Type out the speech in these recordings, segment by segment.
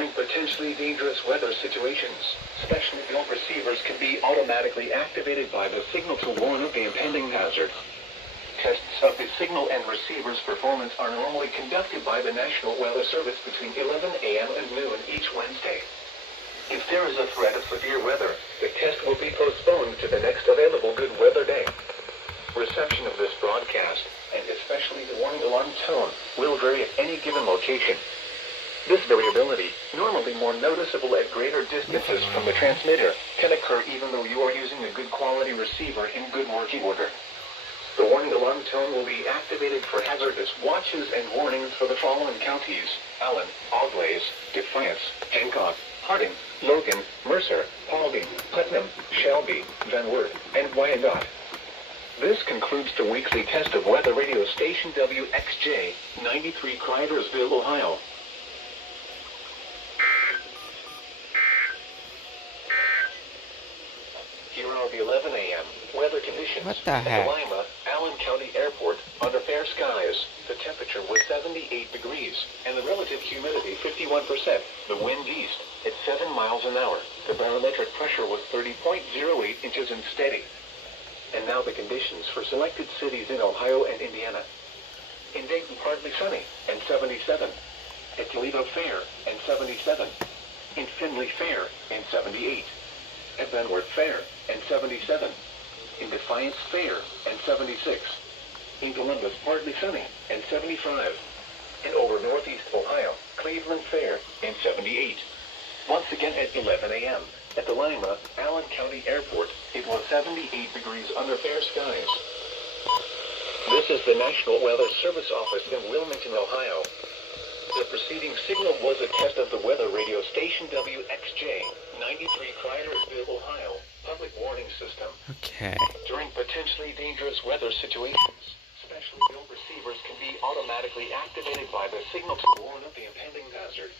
During potentially dangerous weather situations, specially built receivers can be automatically activated by the signal to warn of the impending hazard. Tests of the signal and receiver's performance are normally conducted by the National Weather Service between 11 a.m. and noon each Wednesday. If there is a threat of severe weather, the test will be postponed to the next available good weather day. Reception of this broadcast, and especially the warning alarm tone, will vary at any given location. This variability, normally more noticeable at greater distances from the transmitter, can occur even though you are using a good quality receiver in good working order. The warning alarm tone will be activated for hazardous watches and warnings for the following counties: Allen, Auglaize, Defiance, Hancock, Harding, Logan, Mercer, Paulding, Putnam, Shelby, Van Wert, and Wyandotte. This concludes the weekly test of weather radio station WXJ, 93 Cridersville, Ohio. Here are the 11 a.m. weather conditions. What the heck? At Lima, Allen County Airport, under fair skies. The temperature was 78 degrees, and the relative humidity 51%. The wind east at 7 miles an hour. The barometric pressure was 30.08 inches and steady. And now the conditions for selected cities in Ohio and Indiana. In Dayton, partly sunny, and 77. At Toledo, fair, and 77. In Findlay, fair, and 78. At Van Wert, fair, and 77. In Defiance, fair, and 76. In Columbus, partly sunny, and 75. And over northeast Ohio, Cleveland, fair, and 78. Once again at 11 a.m. At the Lima, Allen County Airport, it was 78 degrees under fair skies. This is the National Weather Service office in Wilmington, Ohio. The preceding signal was a test of the weather radio station WXJ, 93 Cridersville, Ohio, public warning system. Okay. During potentially dangerous weather situations, specially built receivers can be automatically activated by the signal to warn of the impending hazard.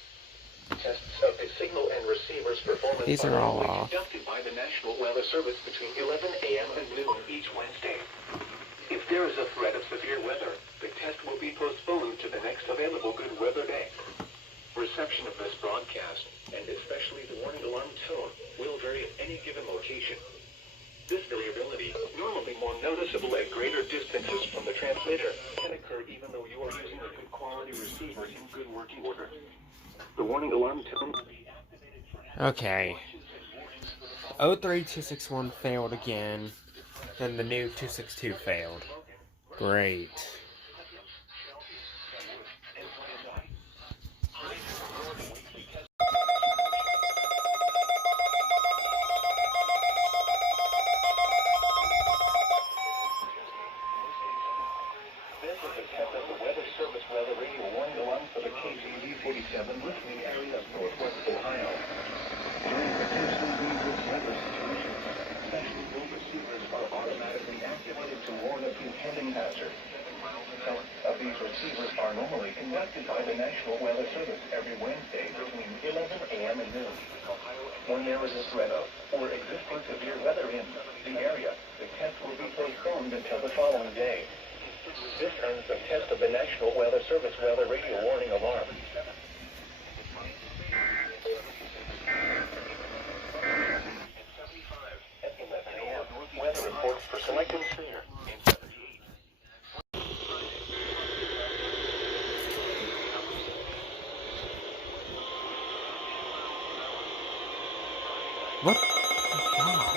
Tests of the signal and receiver's performance These are all normally off. conducted by the National Weather Service between 11 a.m. and noon each Wednesday. If there is a threat of severe weather, the test will be postponed to the next available good weather day. Reception of this broadcast, and especially the warning alarm tone, will vary at any given location. This variability, normally more noticeable at greater distances from the transmitter, can occur even though you are using a good quality receiver in good working order. The warning alarm tone will be activated for Okay. 03261 failed again, and the new 262 failed. Great. This is a test of the Weather Service weather radio warning alarm for the KCZ 47 listening area of Northwest Ohio. During potentially dangerous weather situations, specially built receivers are automatically activated to warn of the impending hazard. Tests of these receivers are normally conducted by the National Weather Service every Wednesday between 11 a.m. and noon. When there is a threat of or existing severe weather in the area, the test will be postponed until the following day. This ends the test of the National Weather Service weather radio warning alarm. At 11 a.m. weather report for selected fair in 78. What? Oh, God.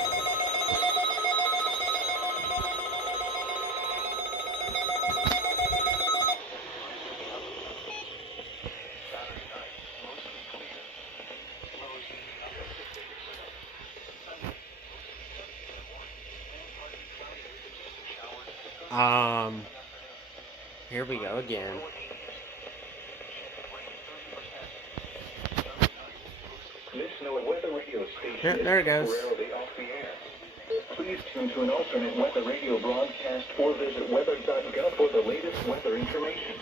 Here we go again. This NOAA weather radio station There it goes. is temporarily off the air. Please tune to an alternate weather radio broadcast or visit weather.gov for the latest weather information.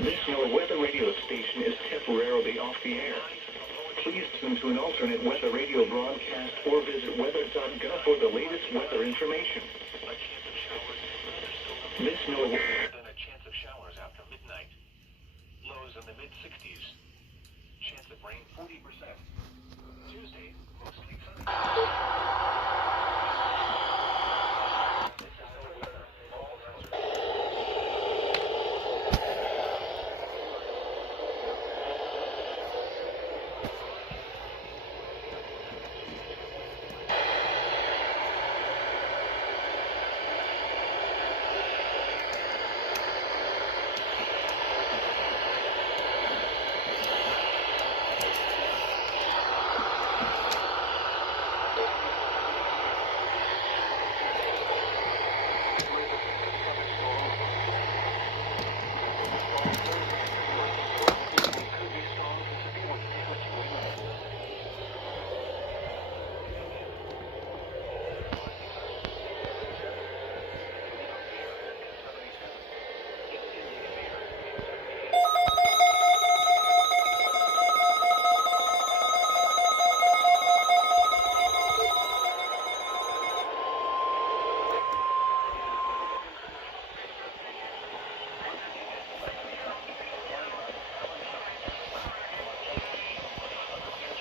This NOAA weather radio station is temporarily off the air. Please tune to an alternate weather radio broadcast or visit weather.gov for the latest weather information. This NOAA and a chance of showers after midnight. Lows in the mid-60s. Chance of rain 40%. Tuesday, mostly sunny.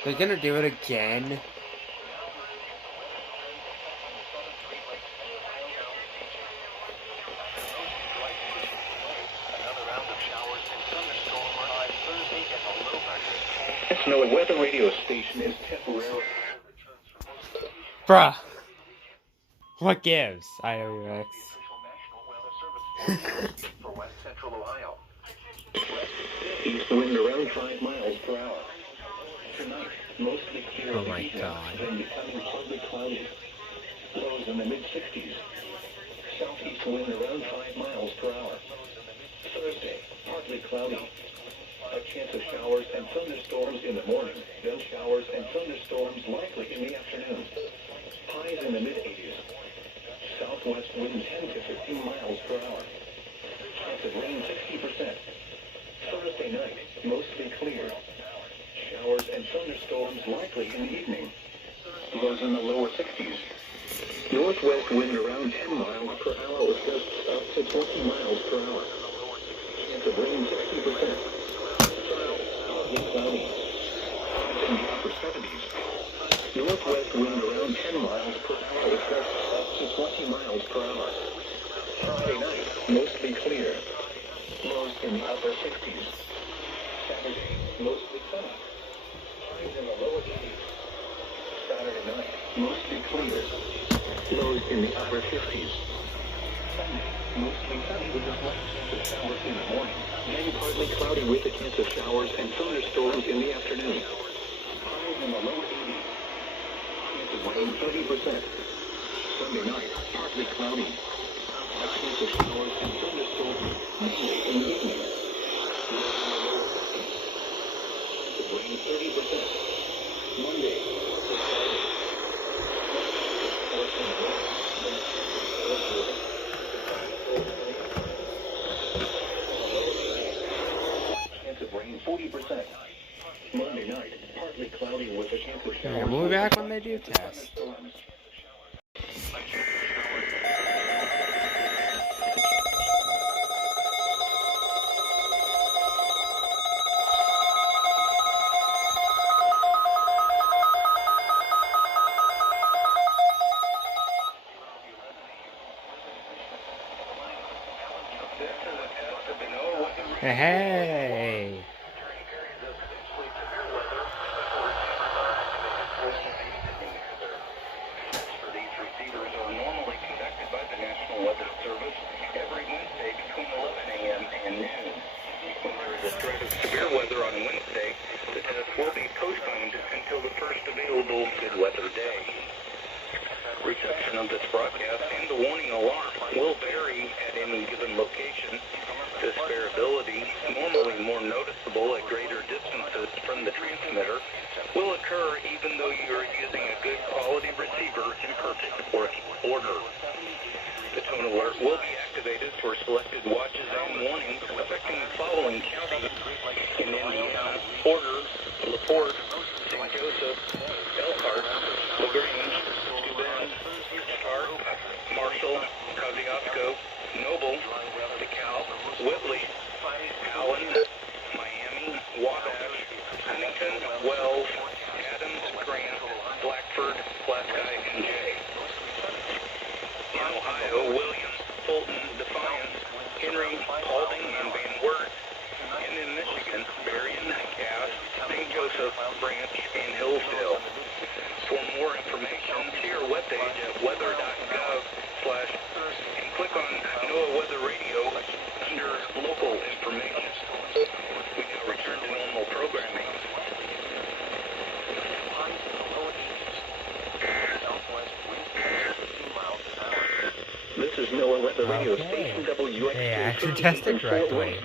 They're gonna do it again. No weather radio station is temporarily. Bruh. What gives? IWX. For west central Ohio. East wind around 5 miles per hour. Tonight, mostly clear. Oh my god. Then becoming partly cloudy. Lows in the mid-60s. Southeast wind around 5 miles per hour. Thursday, partly cloudy. A chance of showers and thunderstorms in the morning, then showers and thunderstorms likely in the afternoon. Highs in the mid-80s. Southwest wind 10 to 15 miles per hour. Chance of rain 60%. Thursday night, mostly clear. Showers and thunderstorms likely in the evening. Lows in the lower 60s. Northwest wind around 10 miles per hour with gusts up to 20 miles per hour. Chance of rain 60%. Cloudy. In the upper 70s. Northwest wind around 10 miles per hour with gusts up to 20 miles per hour. Friday night, mostly clear. Lows in the upper 60s. Saturday, mostly sunny. Highs in the lower 80s. Saturday night, mostly clear. Lows in the upper 50s. Sunday, mostly sunny with a slight chance of showers in the morning. Then partly cloudy with a chance of showers and thunderstorms in the afternoon. Highs in the low 80s. Chance of rain 30%. Sunday night, partly cloudy. A chance of showers and thunderstorms mainly in the evening. Chance of rain 30%. Monday. Chance of rain 40%. Monday night, partly cloudy with a chance of showers. We'll be back when they do test. Hey. These receivers are normally conducted by the National Weather Service every Wednesday between 11 a.m. and noon. When there is a threat of severe weather on Wednesday, the test will be postponed until the first available good weather day. Reception of this broadcast and the warning alarm will vary at any given location. This variability, normally more noticeable at greater distances from the transmitter, will occur even though you are using a good quality receiver in perfect working order. The tone alert will be activated for selected watches and warnings affecting the following counties in Indiana: Porter, LaPorte, St. Joseph, Elkhart, LaGrange, Steuben, Stark, Marshall, Kosciuszko, Noble, DeKalb, Whitley, Allen, Miami, Wabash, Huntington, Washington, Wells, Adams, Grant, Blackford, Pulaski, and Jay. In Ohio, Williams, Fulton, Defiance, Henry, Paulding, and Van Wert. And in Michigan, Berrien, Cass, St. Joseph, Branch, and Hillsdale. For more information, see our webpage at weather.gov/ and click on NOAA Weather Radio under Local Information. We now return to normal programming. This is NOAA Weather Radio Okay. Station WX2. They actually tested correctly.